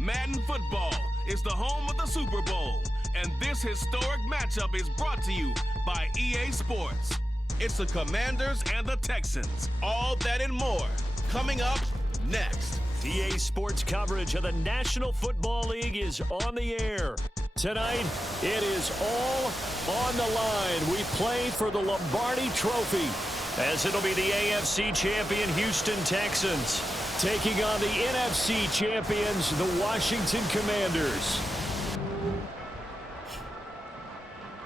Madden football is the home of the Super Bowl, and this historic matchup is brought to you by EA Sports. It's the Commanders and the Texans. All that and more coming up next. EA Sports coverage of the National Football League is on the air. Tonight, it is all on the line. We play for the Lombardi Trophy, as it'll be the AFC champion Houston Texans taking on the NFC champions, the Washington Commanders.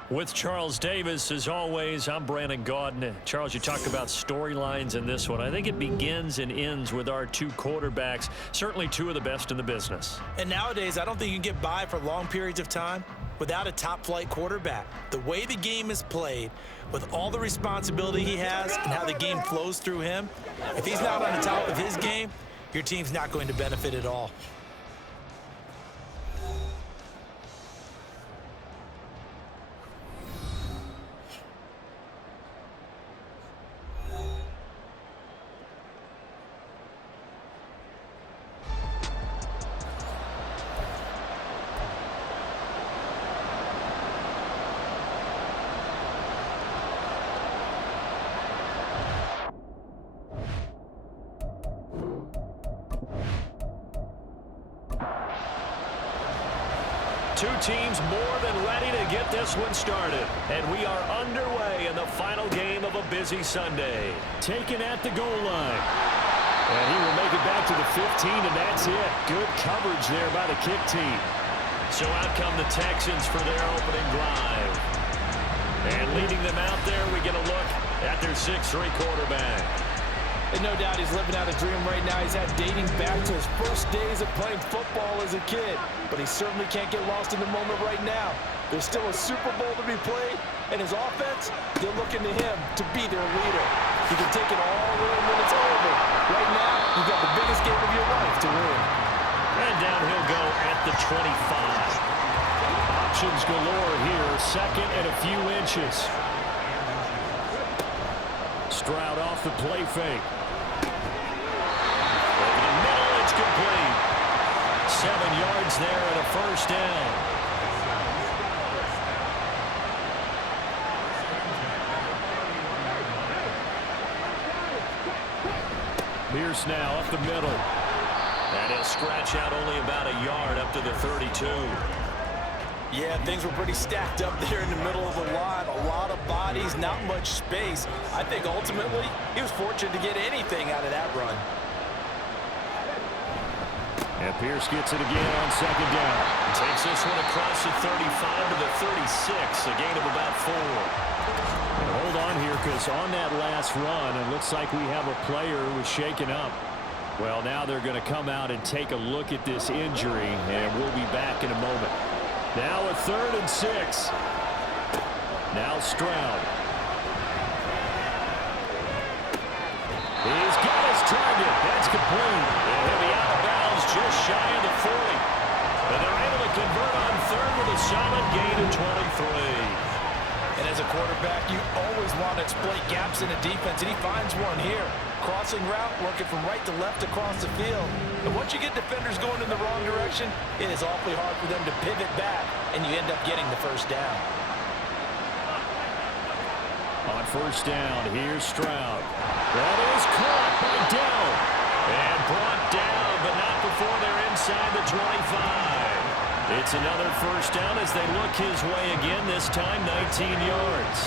With Charles Davis, as always, I'm Brandon Gaudin. Charles, you talk about storylines in this one. I think it begins and ends with our two quarterbacks, certainly two of the best in the business. And nowadays, I don't think you can get by for long periods of time without a top-flight quarterback. The way the game is played, with all the responsibility he has and how the game flows through him, if he's not on the top of his game, your team's not going to benefit at all. Two teams more than ready to get this one started. And we are underway in the final game of a busy Sunday. Taken at the goal line. And he will make it back to the 15, and that's it. Good coverage there by the kick team. So out come the Texans for their opening drive. And leading them out there, we get a look at their 6'3" quarterback. And no doubt he's living out a dream right now. He's had dating back to his first days of playing football as a kid. But he certainly can't get lost in the moment right now. There's still a Super Bowl to be played, and his offense, they're looking to him to be their leader. He can take it all in when it's over. Right now, you've got the biggest game of your life to win. And down he'll go at the 25. Options galore here, second and a few inches. Stroud off the play fake. Over the middle, it's complete. 7 yards there and a first down. Pierce now up the middle. And he'll scratch out only about a yard up to the 32. Yeah, things were pretty stacked up there in the middle of the line. A lot of bodies, not much space. I think ultimately he was fortunate to get anything out of that run. And Pierce gets it again on second down. Takes this one across the 35 to the 36, a gain of about 4. And hold on here, because on that last run, it looks like we have a player who was shaken up. Well, now they're going to come out and take a look at this injury, and we'll be back in a moment. Now a 3rd and 6. Now Stroud. He's got his target. That's complete. And he'll be out of bounds just shy of the 40. And they're able to convert on 3rd with a solid gain of 23. And as a quarterback, you always want to exploit gaps in the defense, and he finds one here. Crossing route, working from right to left across the field. And once you get defenders going in the wrong direction, it is awfully hard for them to pivot back, and you end up getting the first down. On first down, here's Stroud. That is caught by Dell. And brought down, but not before they're inside the 25. It's another first down as they look his way again, this time 19 yards.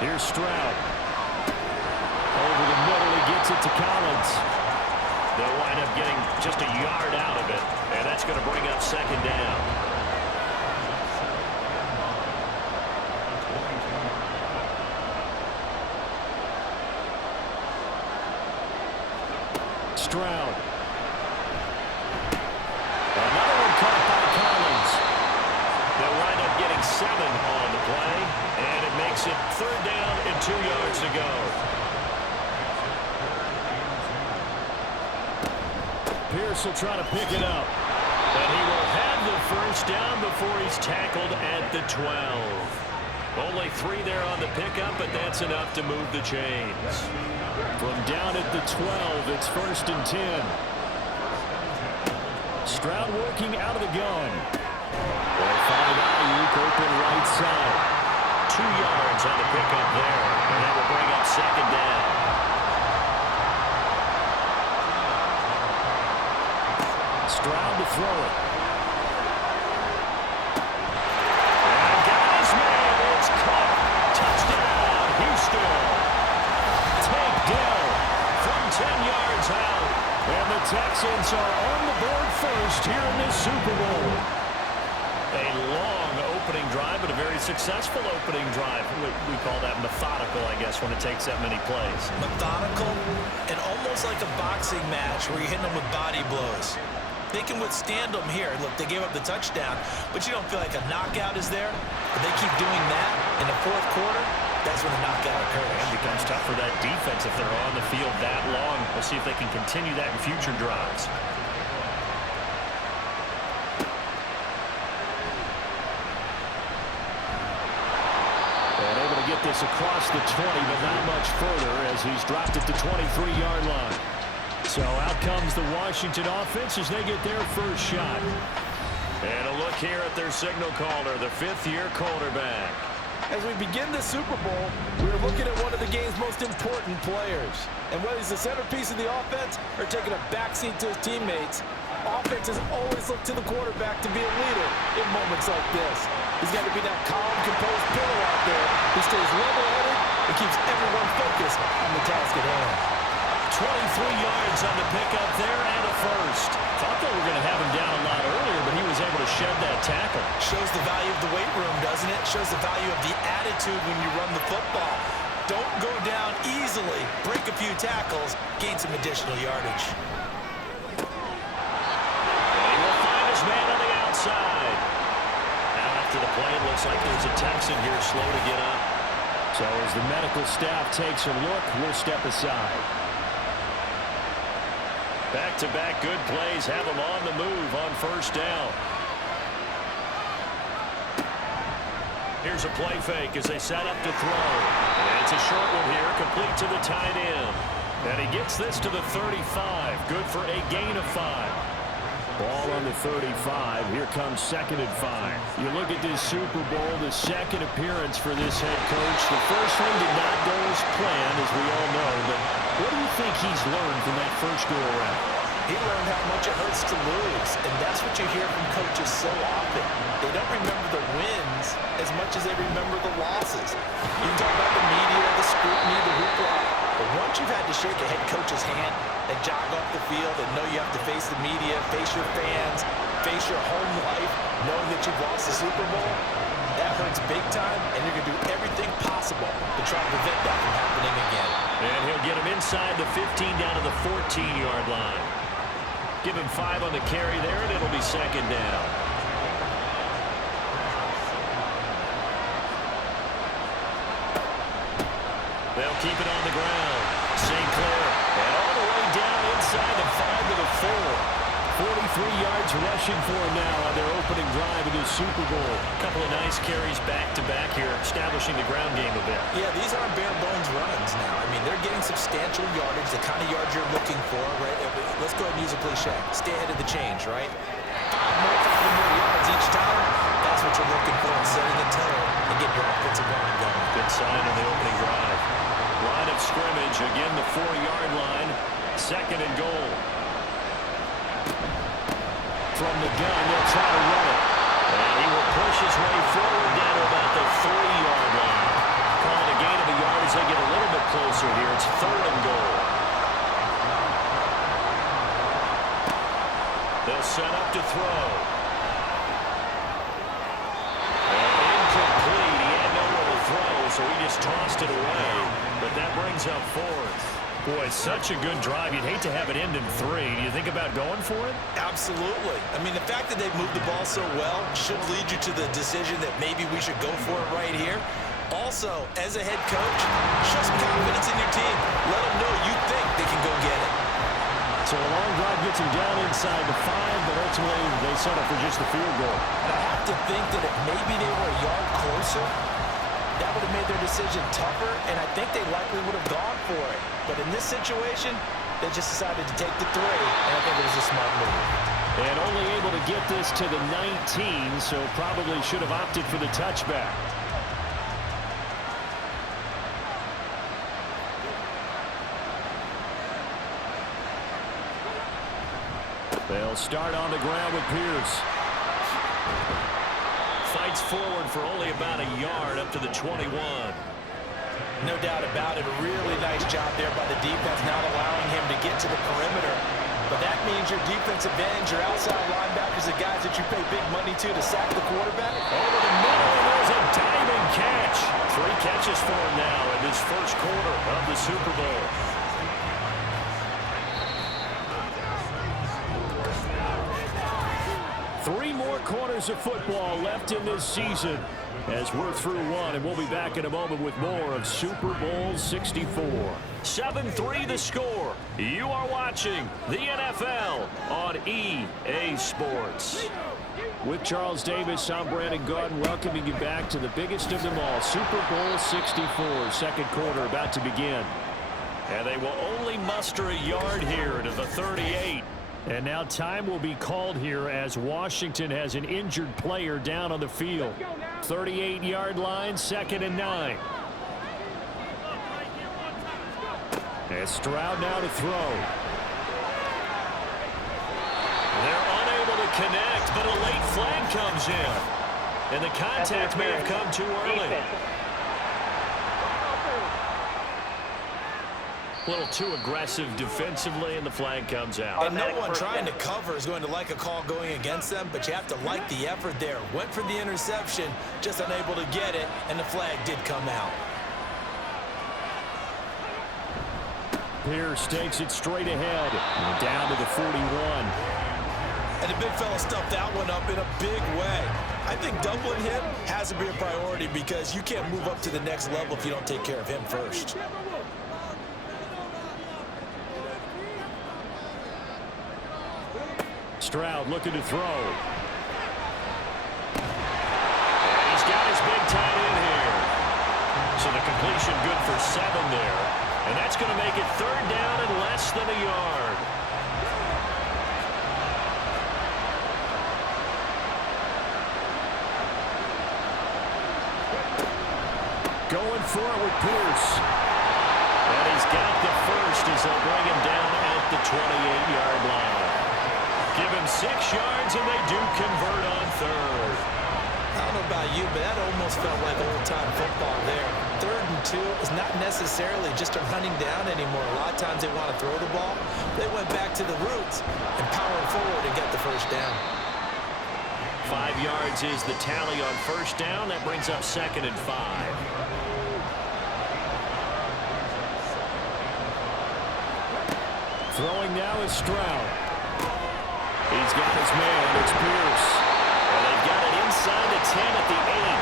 Here's Stroud. Over the middle, he gets it to Collins. They'll wind up getting just a yard out of it, and that's going to bring up second down. Stroud. Another one caught by Collins. They'll wind up getting 7 on the play, and it makes it 3rd down and 2 yards to go. Pierce will try to pick it up. And he will have the first down before he's tackled at the 12. Only 3 there on the pickup, but that's enough to move the chains. From down at the 12, it's 1st and 10. Stroud working out of the gun. They'll find Ayuk open right side. 2 yards on the pickup there, and that will bring up 2nd down. Stroud to throw it. And got his man. It's caught. Touchdown, Houston. Takedown from 10 yards out. And the Texans are on the board first here in this Super Bowl. A long opening drive, but a very successful opening drive. We call that methodical, I guess, when it takes that many plays. Methodical and almost like a boxing match where you're hitting them with body blows. They can withstand them here. Look, they gave up the touchdown, but you don't feel like a knockout is there. But they keep doing that in the 4th quarter. That's when the knockout occurs. It becomes tough for that defense if they're on the field that long. We'll see if they can continue that in future drives. And able to get this across the 20, but not much further as he's dropped it to 23-yard line. So out comes the Washington offense as they get their first shot. And a look here at their signal caller, the 5th-year quarterback. As we begin the Super Bowl, we're looking at one of the game's most important players. And whether he's the centerpiece of the offense or taking a backseat to his teammates, offenses always look to the quarterback to be a leader in moments like this. He's got to be that calm, composed pillar out there who stays level-headed and keeps everyone focused on the task at hand. 23 yards on the pickup there and a first. Thought they were going to have him down a lot earlier, but he was able to shed that tackle. Shows the value of the weight room, doesn't it? Shows the value of the attitude when you run the football. Don't go down easily. Break a few tackles. Gain some additional yardage. And he will find his man on the outside. Now after the play, it looks like there's a Texan here slow to get up. So as the medical staff takes a look, we'll step aside. Back-to-back good plays have him on the move on 1st down. Here's a play fake as they set up to throw. And it's a short one here, complete to the tight end. And he gets this to the 35. Good for a gain of 5. Ball on the 35. Here comes 2nd and 5. You look at this Super Bowl, the 2nd appearance for this head coach. The first one did not go as planned, as we all know. But what do you think he's learned from that first go-around? He learned how much it hurts to lose, and that's what you hear from coaches so often. They don't remember the wins as much as they remember the losses. You can talk about the media, the scrutiny, the hoopla, but once you've had to shake a head coach's hand and jog off the field and know you have to face the media, face your fans, face your home life, knowing that you've lost the Super Bowl, that hurts big time, and you're going to do everything possible to try to prevent that from happening again. And he'll get him inside the 15 down to the 14-yard line. Give him 5 on the carry there, and it'll be 2nd down. They'll keep it on the ground. St. Clair, and all the way down inside the 5 to the 4. 43 yards rushing for him now on their opening drive of this Super Bowl. A couple of nice carries back-to-back here, establishing the ground game a bit. Yeah, these aren't bare-bones runs now. I mean, they're getting substantial yardage, the kind of yards you're looking for, right? Let's go ahead and use a cliche. Stay ahead of the change, right? 5 more yards each time. That's what you're looking for in setting the tone and getting your offensive line going. Good sign on the opening drive. Line of scrimmage, again the 4-yard line. 2nd and goal. From the gun, they'll try to run it. And he will push his way forward down to about the 3-yard line. Calling a gain of a yard as they get a little bit closer here. It's 3rd and goal. They'll set up to throw. And incomplete. He had nowhere to throw, so he just tossed it away. But that brings up 4th. Boy, such a good drive. You'd hate to have it end in 3. Do you think about going for it? Absolutely. I mean, the fact that they've moved the ball so well should lead you to the decision that maybe we should go for it right here. Also, as a head coach, show some confidence in your team. Let them know you think they can go get it. So a long drive gets him down inside the 5, but ultimately they settle for just the field goal. And I have to think that if maybe they were a yard closer, that would have made their decision tougher, and I think they likely would have gone for it. But in this situation, they just decided to take the 3, and I think it was a smart move. And only able to get this to the 19, so probably should have opted for the touchback. They'll start on the ground with Pierce. Fights forward for only about a yard up to the 21. No doubt about it. A really nice job there by the defense, not allowing him to get to the perimeter. But that means your defensive ends, your outside linebackers, the guys that you pay big money to sack the quarterback. Over the middle, and there's a diving catch. 3 catches for him now in this first quarter of the Super Bowl. Three more quarters of football left in this season as we're through one, and we'll be back in a moment with more of Super Bowl 64. 7-3 the score. You are watching the NFL on EA Sports. With Charles Davis, I'm Brandon Garden, welcoming you back to the biggest of them all, Super Bowl 64, second quarter about to begin. And they will only muster a yard here to the 38. And now time will be called here as Washington has an injured player down on the field. 38-yard line, 2nd and 9. And Stroud now to throw. They're unable to connect, but a late flag comes in. And the contact may have come too early. A little too aggressive defensively, and the flag comes out. And no one trying to cover is going to like a call going against them, but you have to like the effort there. Went for the interception, just unable to get it, and the flag did come out. Pierce takes it straight ahead. And down to the 41. And the big fella stuffed that one up in a big way. I think doubling him has to be a priority because you can't move up to the next level if you don't take care of him first. Stroud looking to throw. And he's got his big tight end here. So the completion good for 7 there. And that's going to make it 3rd down and less than a yard. Going for it with Pierce. And he's got the first as they'll bring him down at the 28-yard line. Give him 6 yards, and they do convert on 3rd. I don't know about you, but that almost felt like old-time football there. 3rd and 2 is not necessarily just a running down anymore. A lot of times they want to throw the ball. They went back to the roots and powered forward and got the first down. 5 yards is the tally on first down. That brings up 2nd and 5. Throwing now is Stroud. He's got his man. It's Pierce. And they've got it inside the 10 at the 8.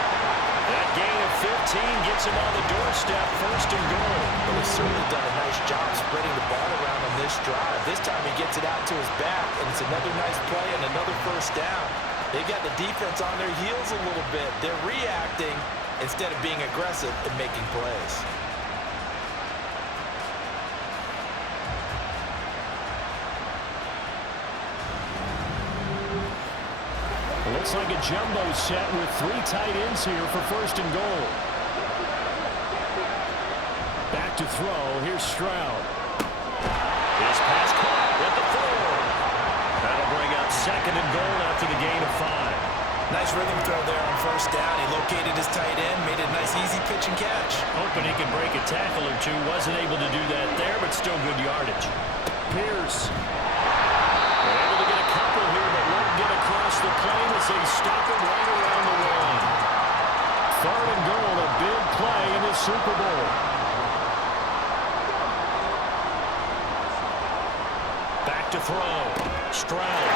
That gain of 15 gets him on the doorstep, 1st and goal. Well, he's certainly done a nice job spreading the ball around on this drive. This time he gets it out to his back, and it's another nice play and another 1st down. They got the defense on their heels a little bit. They're reacting instead of being aggressive and making plays. Looks like a jumbo set with 3 tight ends here for 1st and goal. Back to throw. Here's Stroud. His pass caught at the 4. That'll bring up 2nd and goal after the gain of 5. Nice rhythm throw there on 1st down. He located his tight end, made it a nice easy pitch and catch. Hoping he could break a tackle or two. Wasn't able to do that there, but still good yardage. Pierce. Able to get a couple here, but won't get across the plane as they stop him right around the 1. 3rd and goal, a big play in the Super Bowl. Back to throw. Stroud.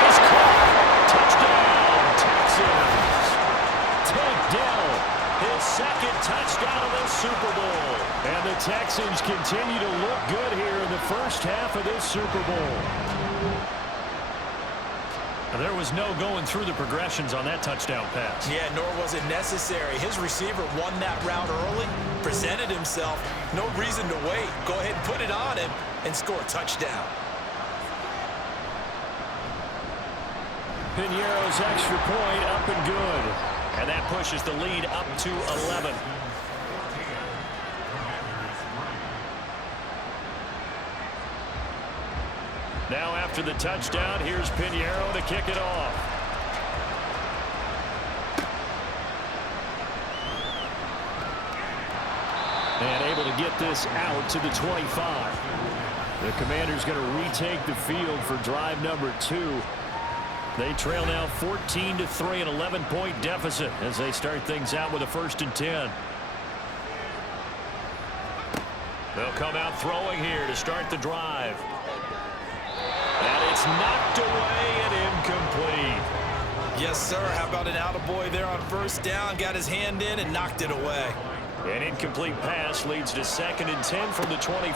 He's caught. Touchdown, Texans. Take down his 2nd touchdown of the Super Bowl. And the Texans continue to look good here in the first half of this Super Bowl. There was no going through the progressions on that touchdown pass. Yeah, nor was it necessary. His receiver won that route early, presented himself. No reason to wait. Go ahead and put it on him and score a touchdown. Piñeiro's extra point up and good. And that pushes the lead up to 11. Now after the touchdown, here's Piñeiro to kick it off. And able to get this out to the 25. The Commanders going to retake the field for drive number 2. They trail now 14-3, an 11-point deficit as they start things out with a 1st and 10. They'll come out throwing here to start the drive. And it's knocked away and incomplete. Yes, sir. How about an attaboy there on 1st down? Got his hand in and knocked it away. An incomplete pass leads to 2nd and 10 from the 25.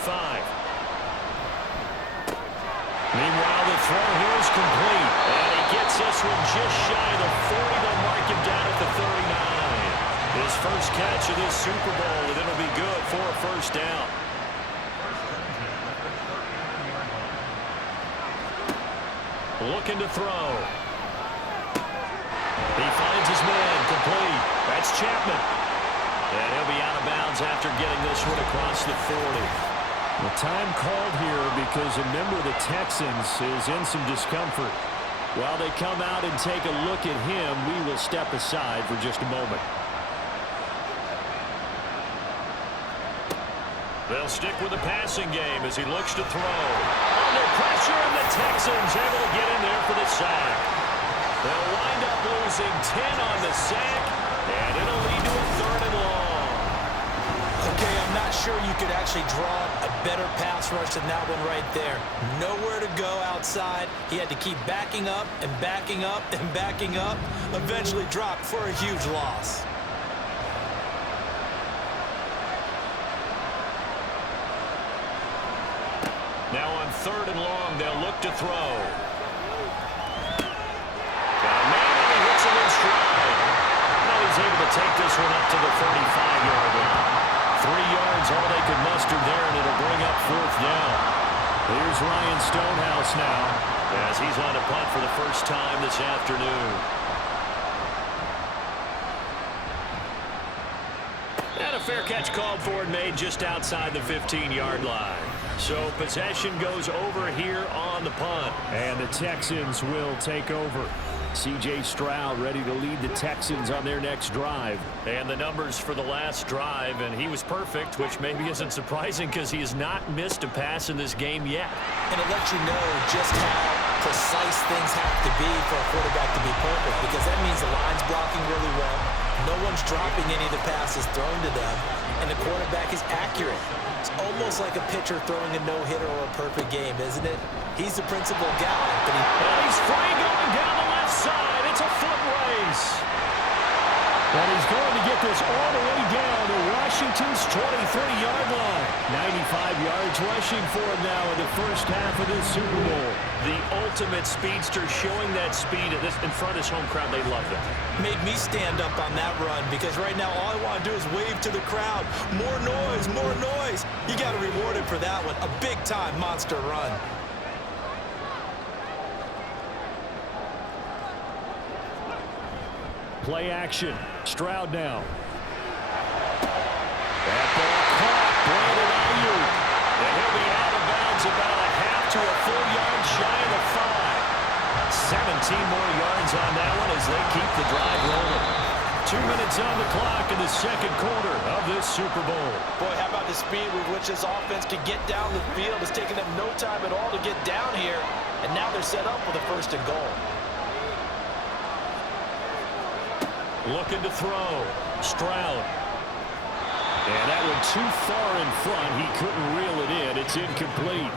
Meanwhile, the throw here is complete. And he gets this one just shy of the 40. They'll mark him down at the 39. His first catch of this Super Bowl, and it'll be good for a 1st down. Looking to throw. He finds his man, complete. That's Chapman. And he'll be out of bounds after getting this one across the 40. The time called here because a member of the Texans is in some discomfort. While they come out and take a look at him, we will step aside for just a moment. They'll stick with the passing game as he looks to throw. Under pressure, and the Texans able to get in there for the sack. They'll wind up losing 10 on the sack, and it'll lead to a 3rd and long. Okay, I'm not sure you could actually draw a better pass rush than that one right there. Nowhere to go outside. He had to keep backing up and backing up and backing up. Eventually dropped for a huge loss. Now on 3rd and long, they'll look to throw. Got a man, and he hits him in stride. Now he's able to take this one up to the 35-yard line. 3 yards, all they could muster there, and it'll bring up 4th down. Here's Ryan Stonehouse now, as he's on a punt for the first time this afternoon. And a fair catch called for and made just outside the 15-yard line. So possession goes over here on the punt. And the Texans will take over. C.J. Stroud ready to lead the Texans on their next drive. And the numbers for the last drive, and he was perfect, which maybe isn't surprising because he has not missed a pass in this game yet. And it lets you know just how precise things have to be for a quarterback to be perfect, because that means the line's blocking really well. No one's dropping any of the passes thrown to them, and the quarterback is accurate. It's almost like a pitcher throwing a no-hitter or a perfect game, isn't it? He's the principal guy. And he's free going down the left side. It's a foot race. And he's going to get this all the way down to Washington's 23-yard line. 95 yards rushing for him now in the first half of this Super Bowl. The ultimate speedster, showing that speed in front of his home crowd. They love that. Made me stand up on that run, because right now all I want to do is wave to the crowd. More noise, more noise. You got to reward him for that one. A big-time monster run. Play action. Stroud now. That ball caught. Brandon Ayuk. And he'll be out of bounds about a half to a full yard shy of the 5. 17 more yards on that one as they keep the drive rolling. 2 minutes on the clock in the second quarter of this Super Bowl. Boy, how about the speed with which this offense can get down the field? It's taken them no time at all to get down here. And now they're set up with a 1st and goal. Looking to throw. Stroud. And that one too far in front. He couldn't reel it in. It's incomplete.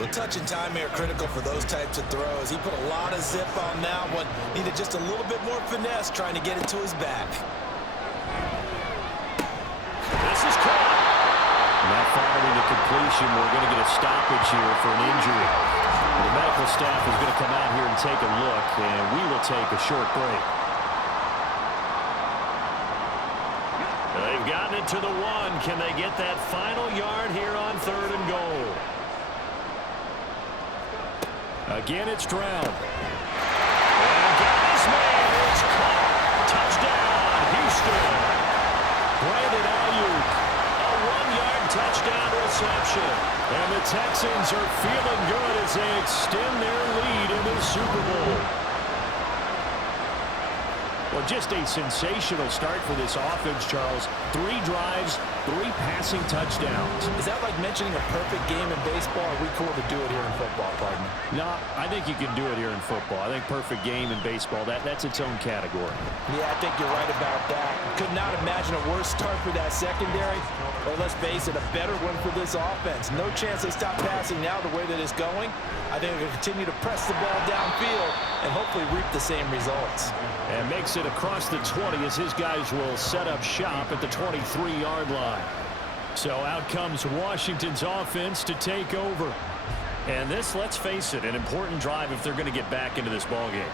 The touch and time here critical for those types of throws. He put a lot of zip on that one. Needed just a little bit more finesse trying to get it to his back. This is caught. Now following the completion, we're going to get a stoppage here for an injury. The medical staff is going to come out here and take a look, and we will take a short break. They've gotten it to the 1. Can they get that final yard here on 3rd and goal? Again, it's Stroud. And got his man. It's caught. Touchdown, Houston. Brandon Ayuk. A 1-yard touchdown reception. And the Texans are feeling good as they extend their lead in the Super Bowl. Well, just a sensational start for this offense, Charles. 3 drives, 3 passing touchdowns. Is that like mentioning a perfect game in baseball? Are we cool to do it here in football, partner? No, I think you can do it here in football. I think perfect game in baseball, that's its own category. Yeah, I think you're right about that. Could not imagine a worse start for that secondary. Or let's face it, a better one for this offense. No chance they stop passing now the way that it's going. I think they're going to continue to press the ball downfield and hopefully reap the same results. And makes it across the 20 as his guys will set up shop at the 23-yard line. So out comes Washington's offense to take over. And this, let's face it, an important drive if they're going to get back into this ballgame.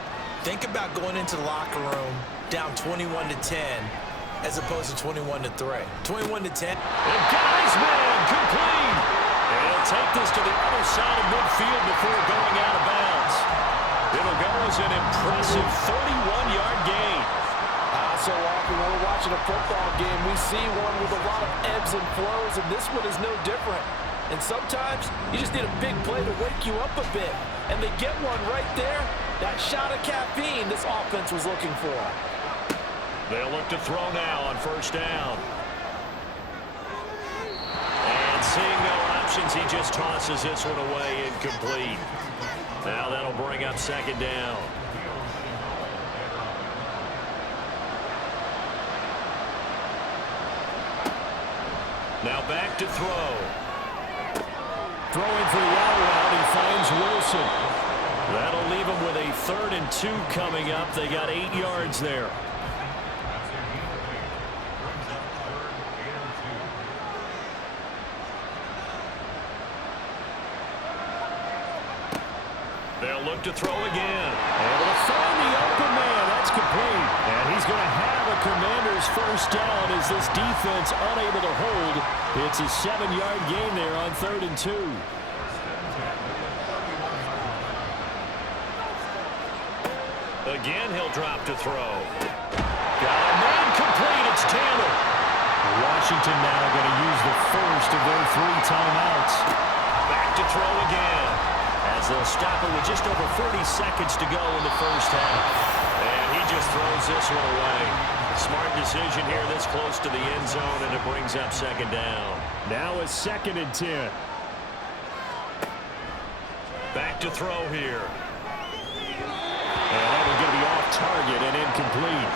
Think about going into the locker room down 21-10 as opposed to 21-3. 21-10. And guys, man, complete. And he'll take this to the other side of midfield before going out of bounds. It'll go as an impressive 31-yard gain. So often when we're watching a football game, we see one with a lot of ebbs and flows, and this one is no different. And sometimes you just need a big play to wake you up a bit. And they get one right there. That shot of caffeine this offense was looking for. They'll look to throw now on 1st down. And seeing no options, he just tosses this one away incomplete. Now that'll bring up 2nd down. Now back to throw. Throwing for the out route, he finds Wilson. That'll leave him with a 3rd and 2 coming up. They got 8 yards there. They'll look to throw again. Able to find the open man. That's complete. And he's going to have a Commander's 1st down as this defense unable to hold. It's a 7-yard gain there on 3rd and 2. Again, he'll drop to throw. Got a man complete. It's Taylor. Washington now going to use the first of their 3 timeouts. Back to throw again. As they'll stop it with just over 30 seconds to go in the 1st half. And he just throws this one away. Smart decision here this close to the end zone, and it brings up 2nd down. Now a 2nd and 10. Back to throw here. And that one's going to be off target and incomplete.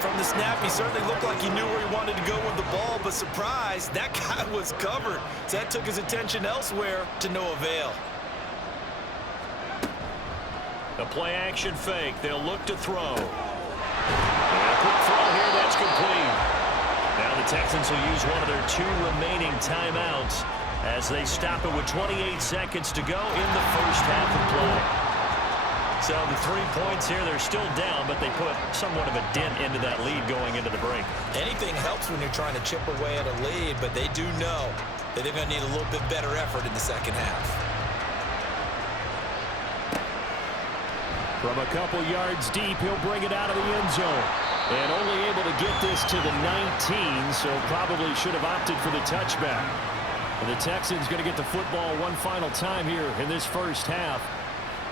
From the snap, he certainly looked like he knew where he wanted to go with the ball, but surprise, that guy was covered. So that took his attention elsewhere to no avail. The play-action fake. They'll look to throw. And a quick throw here. That's complete. Now the Texans will use one of their 2 remaining timeouts as they stop it with 28 seconds to go in the 1st half of play. So the 3 points here, they're still down, but they put somewhat of a dent into that lead going into the break. Anything helps when you're trying to chip away at a lead, but they do know that they're going to need a little bit better effort in the 2nd half. From a couple yards deep, he'll bring it out of the end zone. And only able to get this to the 19, so probably should have opted for the touchback. And the Texans going to get the football one final time here in this 1st half.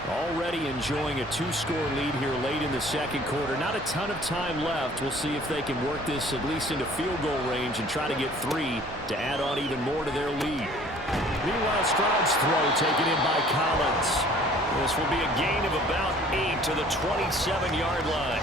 Already enjoying a 2-score lead here late in the 2nd quarter. Not a ton of time left. We'll see if they can work this at least into field goal range and try to get 3 to add on even more to their lead. Meanwhile, Stroud's throw taken in by Collins. This will be a gain of about 8 to the 27-yard line.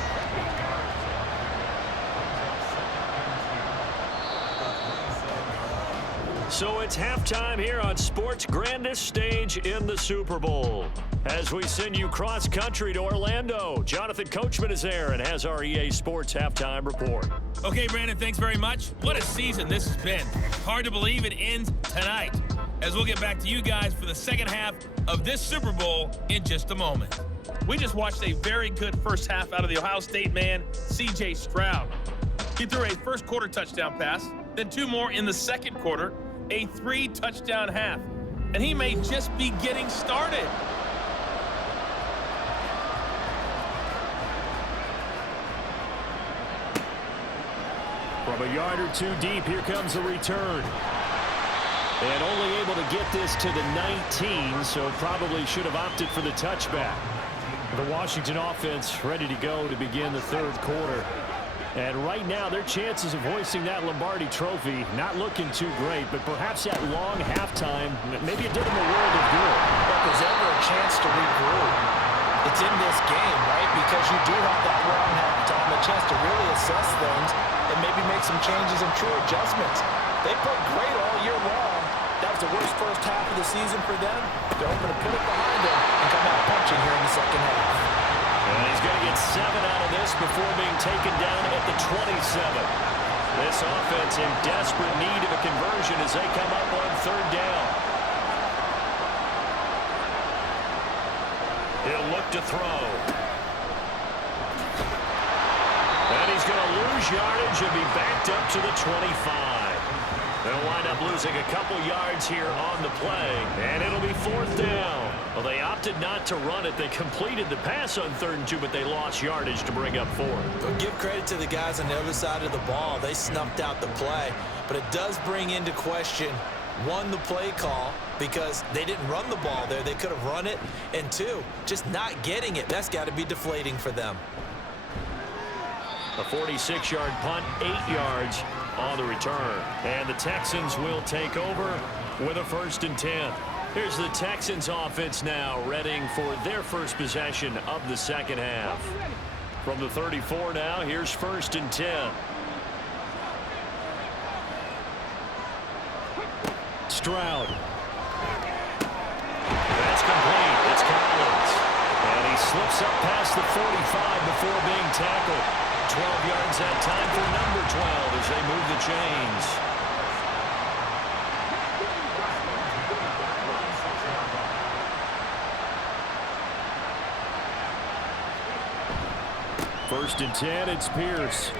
So it's halftime here on sports' grandest stage in the Super Bowl. As we send you cross-country to Orlando, Jonathan Coachman is there and has our EA Sports halftime report. Okay, Brandon, thanks very much. What a season this has been. Hard to believe it ends tonight. as we'll get back to you guys for the second half of this Super Bowl in just a moment. We just watched a very good first half out of the Ohio State man, C.J. Stroud. He threw a first quarter touchdown pass, then 2 more in the second quarter, a 3-touchdown half. And he may just be getting started. From a yard or 2 deep, here comes the return. And only able to get this to the 19, so probably should have opted for the touchback. The Washington offense ready to go to begin the third quarter. And right now, their chances of hoisting that Lombardi trophy not looking too great, but perhaps that long halftime, maybe it did them a world of good. But there's ever a chance to regroup. It's in this game, right? Because you do have that long halftime, a chance to really assess things and maybe make some changes and true adjustments. They played great all year long. That was the worst first half of the season for them. They're hoping to put it behind them and come out punching here in the second half. And he's going to get 7 out of this before being taken down at the 27. This offense in desperate need of a conversion as they come up on third down. He'll look to throw. And he's going to lose yardage and be backed up to the 25. They'll wind up losing a couple yards here on the play, and it'll be fourth down. Well, they opted not to run it. They completed the pass on 3rd and 2, but they lost yardage to bring up 4. But give credit to the guys on the other side of the ball. They snuffed out the play, but it does bring into question, 1, the play call, because they didn't run the ball there. They could have run it, and 2, just not getting it. That's got to be deflating for them. A 46-yard punt, 8 yards on the return. And the Texans will take over with a 1st and 10. Here's the Texans offense now, readying for their first possession of the second half. From the 34 now, here's 1st and 10. Stroud. That's complete. It's Collins. And he slips up past the 45 before being tackled. 12 yards that time for number 12 as they move the chains. First and 10, it's Pierce.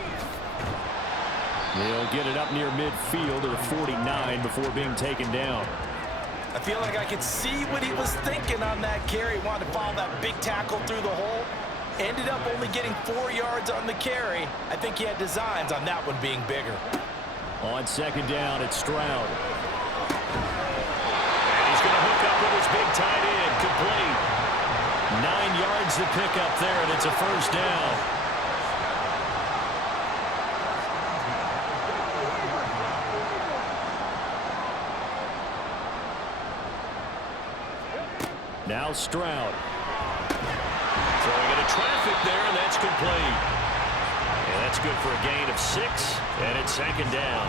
They'll get it up near midfield to the 49 before being taken down. I feel like I could see what he was thinking on that carry. Wanted to follow that big tackle through the hole. Ended up only getting 4 yards on the carry. I think he had designs on that one being bigger. On 2nd down, it's Stroud. And he's going to hook up with his big tight end. Complete. 9 yards to pick up there, and it's a 1st down. Now Stroud. Throwing into traffic there, and that's complete. And that's good for a gain of 6, and it's 2nd down.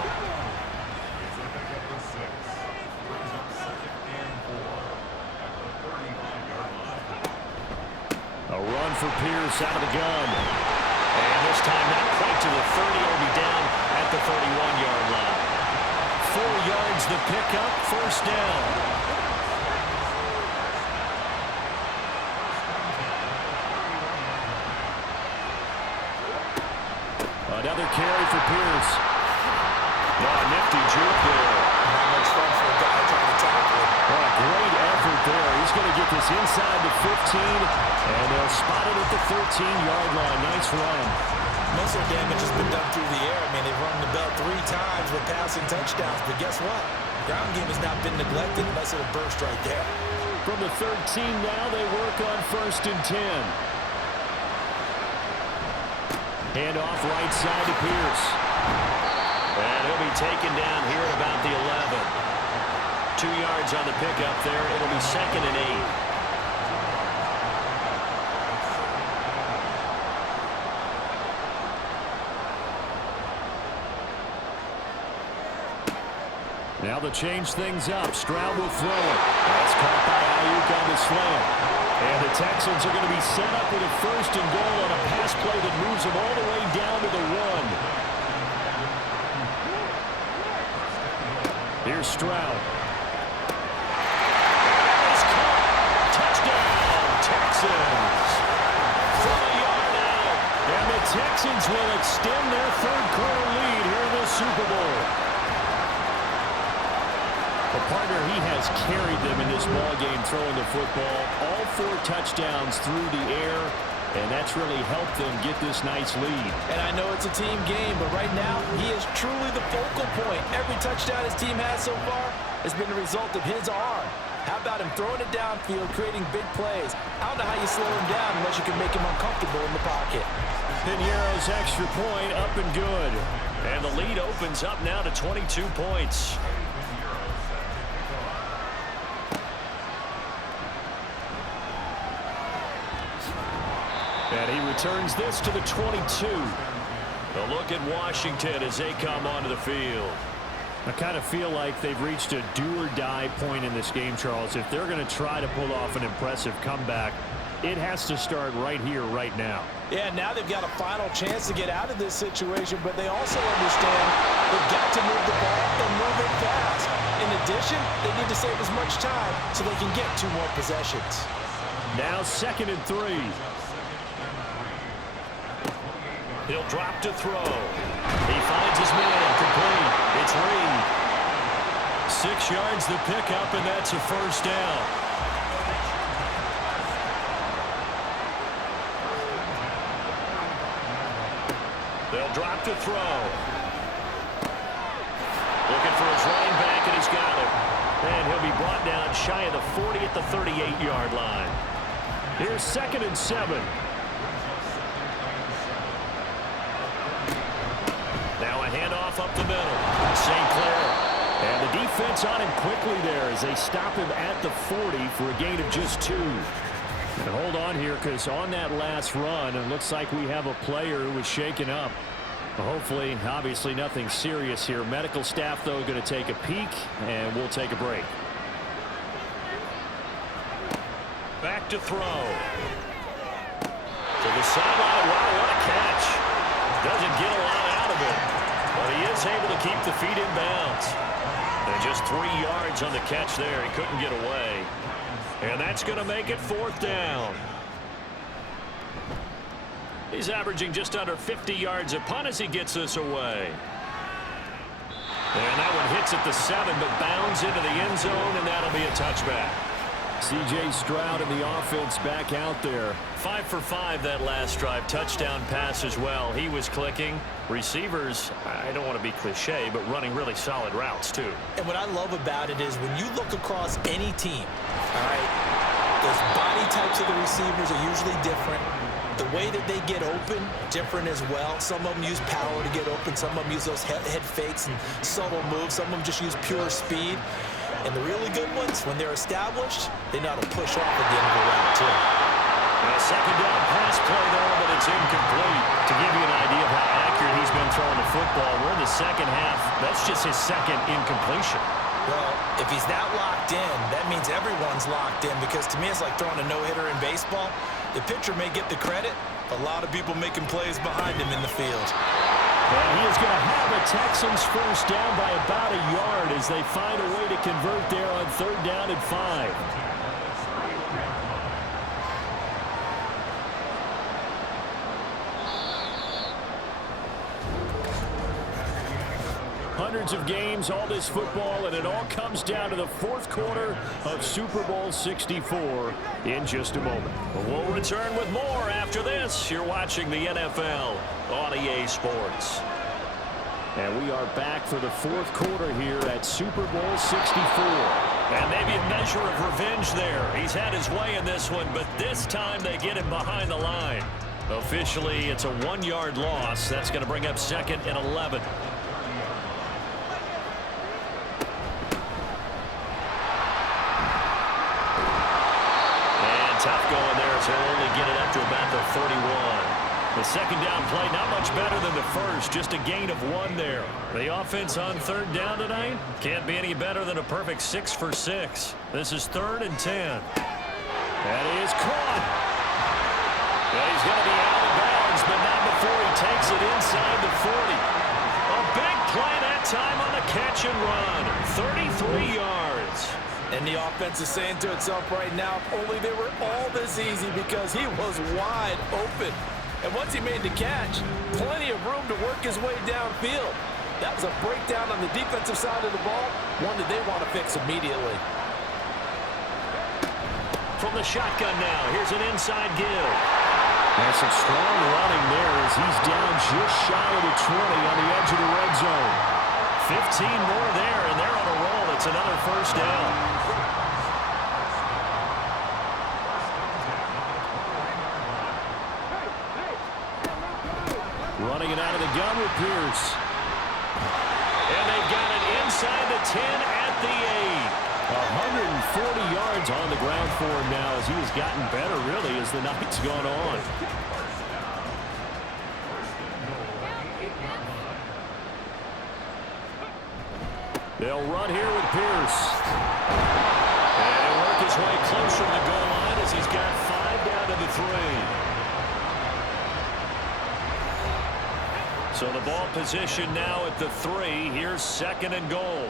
A run for Pierce out of the gun. And this time not quite to the 30, will be down at the 31-yard line. 4 yards to pick up, 1st down. Another carry for Pierce. Oh, nifty juke there. Not much fun for a guy trying to tackle it. Oh, great effort there. He's going to get this inside the 15, and they'll spot it at the 13-yard line. Nice run. Most of the damage has been done through the air. I mean, they've rung the bell 3 times with passing touchdowns, but guess what? Ground game has not been neglected unless it'll burst right there. From the 13 now, they work on 1st and 10. Hand off right side to Pierce. And he'll be taken down here at about the 11. 2 yards on the pickup there. It'll be 2nd and 8. Now they'll change things up. Stroud will throw it. That's caught by Ayuk on the slant. And the Texans are going to be set up with a 1st and goal on a pass play that moves them all the way down to the 1. Here's Stroud. Texans will extend their third-quarter lead here in the Super Bowl. The partner, he has carried them in this ballgame throwing the football. All 4 touchdowns through the air, and that's really helped them get this nice lead. And I know it's a team game, but right now, he is truly the focal point. Every touchdown his team has so far has been the result of his arm. How about him throwing it downfield, creating big plays? I don't know how you slow him down unless you can make him uncomfortable in the pocket. Piñeiro's extra point up and good. And the lead opens up now to 22 points. And he returns this to the 22. A look at Washington as they come onto the field. I kind of feel like they've reached a do-or-die point in this game, Charles. If they're going to try to pull off an impressive comeback, it has to start right here, right now. Yeah, now they've got a final chance to get out of this situation, but they also understand they've got to move the ball and move it fast. In addition, they need to save as much time so they can get 2 more possessions. Now 2nd and 3. He'll drop to throw. He finds his man complete. It's Reed. 6 yards the pickup, and that's a first down. They'll drop to throw. Looking for his running back, and he's got him. And he'll be brought down shy of the 40 at the 38-yard line. Here's 2nd and 7. Now a handoff up the middle. St. Clair. And the defense on him quickly there as they stop him at the 40 for a gain of just 2. And hold on here, because on that last run, it looks like we have a player who was shaken up. Hopefully, obviously nothing serious here. Medical staff, though, going to take a peek, and we'll take a break. Back to throw. To the sideline. Wow, what a catch. Doesn't get a lot out of it, but he is able to keep the feet in bounds. And just 3 yards on the catch there. He couldn't get away. And that's going to make it 4th down. He's averaging just under 50 yards a punt as he gets this away. And that one hits at the 7, but bounds into the end zone, and that'll be a touchback. C.J. Stroud and the offense back out there. 5 for 5 that last drive. Touchdown pass as well. He was clicking. Receivers, I don't want to be cliche, but running really solid routes too. And what I love about it is when you look across any team, all right, those body types of the receivers are usually different. The way that they get open, different as well. Some of them use power to get open. Some of them use those head fakes and subtle moves. Some of them just use pure speed. And the really good ones, when they're established, they know how to push off at the end of the route, too. A 2nd down pass play there, but it's incomplete. To give you an idea of how accurate he's been throwing the football, we're in the 2nd half. That's just his 2nd incompletion. Well, if he's that locked in, that means everyone's locked in, because to me it's like throwing a no-hitter in baseball. The pitcher may get the credit, a lot of people making plays behind him in the field. And he is going to have a Texans first down by about a yard as they find a way to convert there on 3rd down and 5. Hundreds of games, all this football, and it all comes down to the 4th quarter of Super Bowl 64 in just a moment. We'll return with more after this. You're watching the NFL on EA Sports. And we are back for the 4th quarter here at Super Bowl 64. And maybe a measure of revenge there. He's had his way in this one, but this time they get him behind the line. Officially, it's a 1-yard loss. That's going to bring up 2nd and 11. Tough going there, so he'll only get it up to about the 31. The 2nd down play, not much better than the first, just a gain of 1 there. The offense on 3rd down tonight can't be any better than a perfect 6 for 6. This is 3rd and 10. And he is caught. Well, he's going to be out of bounds, but not before he takes it inside the 40. A big play that time on the catch and run. 33 yards. And the offense is saying to itself right now, if only they were all this easy, because he was wide open. And once he made the catch, plenty of room to work his way downfield. That was a breakdown on the defensive side of the ball, one that they want to fix immediately. From the shotgun now, here's an inside give. That's some strong running there as he's down just shy of the 20 on the edge of the red zone. 15 more there, and they're on a roll. It's another first down. Running it out of the gun with Pierce. And they've got it inside the 10 at the 8. 140 yards on the ground for him now as he has gotten better, really, as the night's gone on. They'll run here with Pierce. And he'll work his way closer to the goal line as he's got 5 down to the 3. So the ball position now at the 3. Here's 2nd and goal.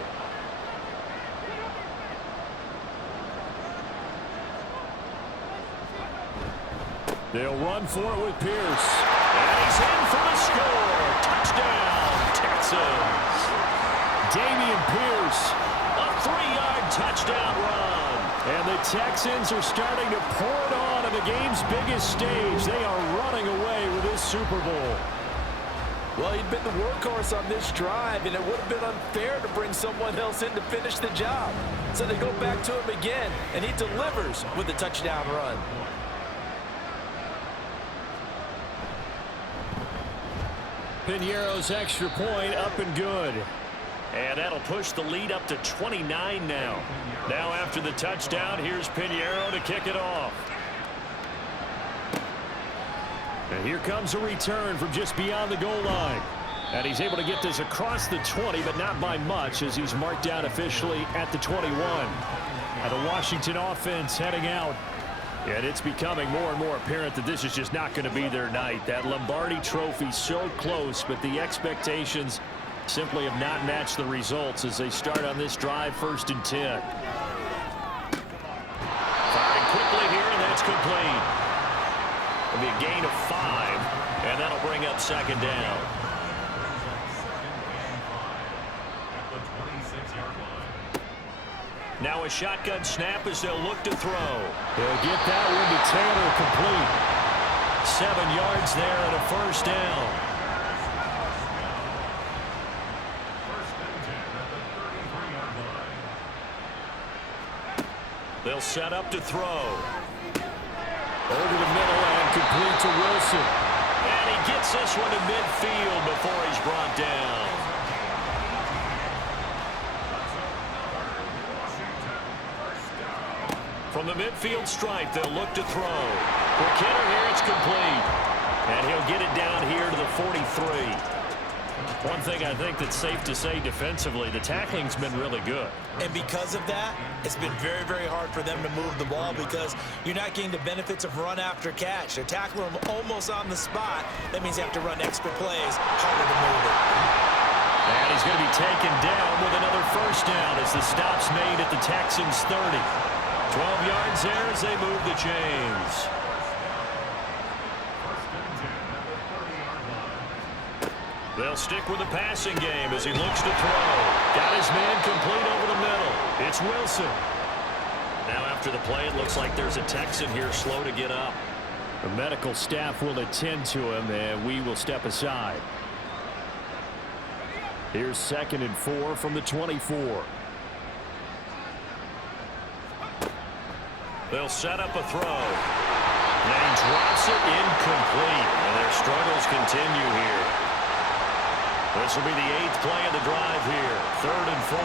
They'll run for it with Pierce. And he's in for the score. Touchdown, Texans. Dameon Pierce, a 3-yard touchdown run. And the Texans are starting to pour it on the game's biggest stage. They are running away with this Super Bowl. Well, he'd been the workhorse on this drive, and it would have been unfair to bring someone else in to finish the job. So they go back to him again, and he delivers with a touchdown run. Piñeiro's extra point up and good. And that'll push the lead up to 29 now. Now after the touchdown, here's Piñeiro to kick it off. And here comes a return from just beyond the goal line. And he's able to get this across the 20, but not by much as he's marked down officially at the 21. And the Washington offense heading out. And it's becoming more and more apparent that this is just not going to be their night. That Lombardi trophy so close, but the expectations simply have not matched the results as they start on this drive, 1st and 10. Firing quickly here, and that's complete. It'll be a gain of 5, and that'll bring up 2nd down. Now a shotgun snap as they'll look to throw. They'll get that one to Taylor, complete. 7 yards there and a 1st down. They'll set up to throw. Over the middle and complete to Wilson. And he gets this one to midfield before he's brought down. From the midfield stripe, they'll look to throw. Quick hitter here, it's complete. And he'll get it down here to the 43. One thing I think that's safe to say defensively, the tackling's been really good. And because of that, it's been very, very hard for them to move the ball because you're not getting the benefits of run after catch. They're tackling them almost on the spot. That means you have to run extra plays, harder to move it. And he's going to be taken down with another 1st down as the stop's made at the Texans' 30. 12 yards there as they move the chains. They'll stick with the passing game as he looks to throw. Got his man complete over the middle. It's Wilson. Now after the play, it looks like there's a Texan here slow to get up. The medical staff will attend to him, and we will step aside. Here's 2nd and 4 from the 24. They'll set up a throw. And he drops it incomplete. And their struggles continue here. This will be the 8th play of the drive here. 3rd and 4.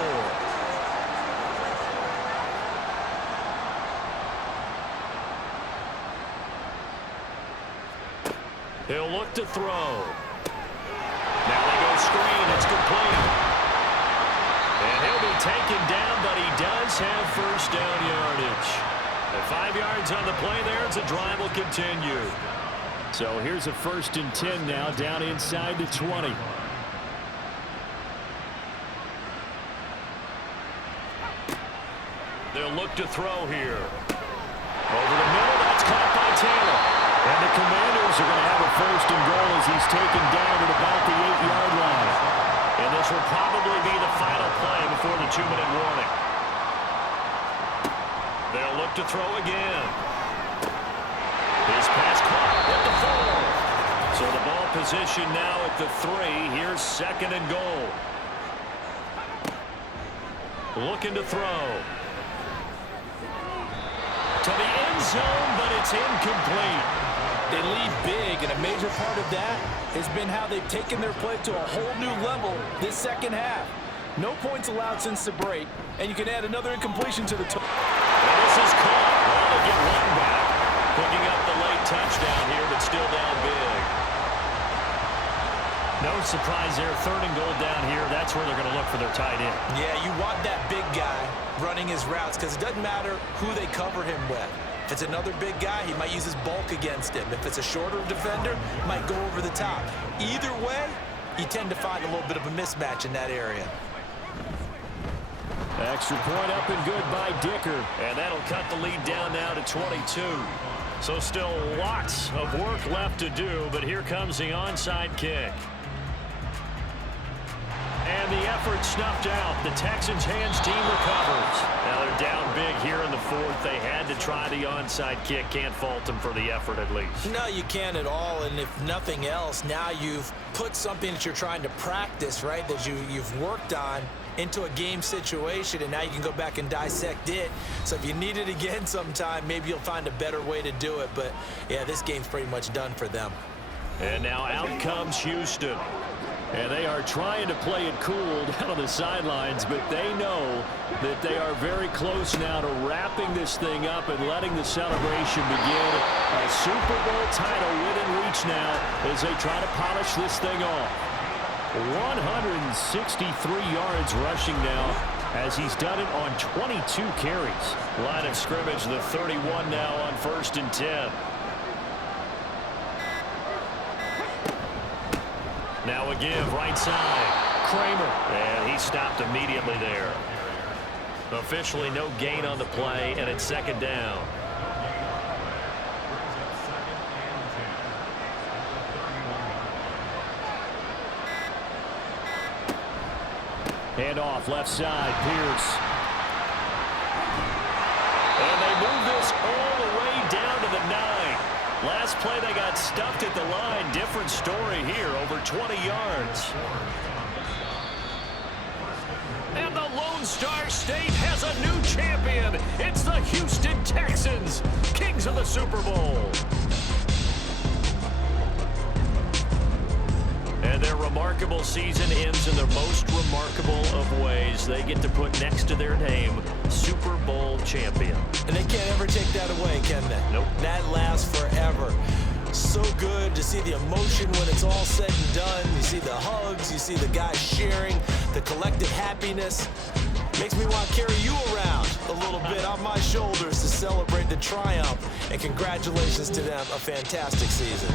He'll look to throw. Now they go screen. It's complete. And he'll be taken down, but he does have 1st down yardage. At 5 yards on the play there, as the drive will continue. So here's a 1st and 10 now, down inside the 20. They'll look to throw here. Over the middle, that's caught by Taylor. And the Commanders are going to have a first and goal as he's taken down at about the 8-yard line. And this will probably be the final play before the 2-minute warning. They'll look to throw again. His pass caught at the 4. So the ball position now at the 3. Here's second and goal. Looking to throw. To the end zone, but it's incomplete. They lead big, and a major part of that has been how they've taken their play to a whole new level this second half. No points allowed since the break, and you can add another incompletion to the total. And this is caught. Well, to get one back. Picking up the late touchdown here, but still down big. No surprise there. Third and goal down here. That's where they're going to look for their tight end. Yeah, you want that big guy running his routes because it doesn't matter who they cover him with. If it's another big guy, he might use his bulk against him. If it's a shorter defender, he might go over the top. Either way, you tend to find a little bit of a mismatch in that area. Extra point up and good by Dicker. And that'll cut the lead down now to 22. So still lots of work left to do, but here comes the onside kick. And the effort snuffed out. The Texans' hands team recovers. Now they're down big here in the 4th. They had to try the onside kick. Can't fault them for the effort at least. No, you can't at all. And if nothing else, now you've put something that you're trying to practice, right, that you've worked on into a game situation, and now you can go back and dissect it. So if you need it again sometime, maybe you'll find a better way to do it. But, yeah, this game's pretty much done for them. And now out comes Houston. And they are trying to play it cool down on the sidelines, but they know that they are very close now to wrapping this thing up and letting the celebration begin. A Super Bowl title within reach now as they try to polish this thing off. 163 yards rushing now as he's done it on 22 carries. Line of scrimmage, the 31 now on 1st and 10. Now a give right side. Kramer. And he stopped immediately there. Officially no gain on the play, and it's second down. Hand off left side. Pierce. And they move this all the way down to the 9. Last play they got stuffed at the line. Different story here. Over 20 yards. And the Lone Star State has a new champion. It's the Houston Texans, kings of the Super Bowl. And their remarkable season ends in the most remarkable of ways. They get to put next to their name, Super Bowl champion. And they can't ever take that away, can they? Nope. That lasts forever. So good to see the emotion when it's all said and done. You see the hugs, you see the guys sharing, the collective happiness. Makes me want to carry you around a little bit on my shoulders to celebrate the triumph. And congratulations to them, a fantastic season.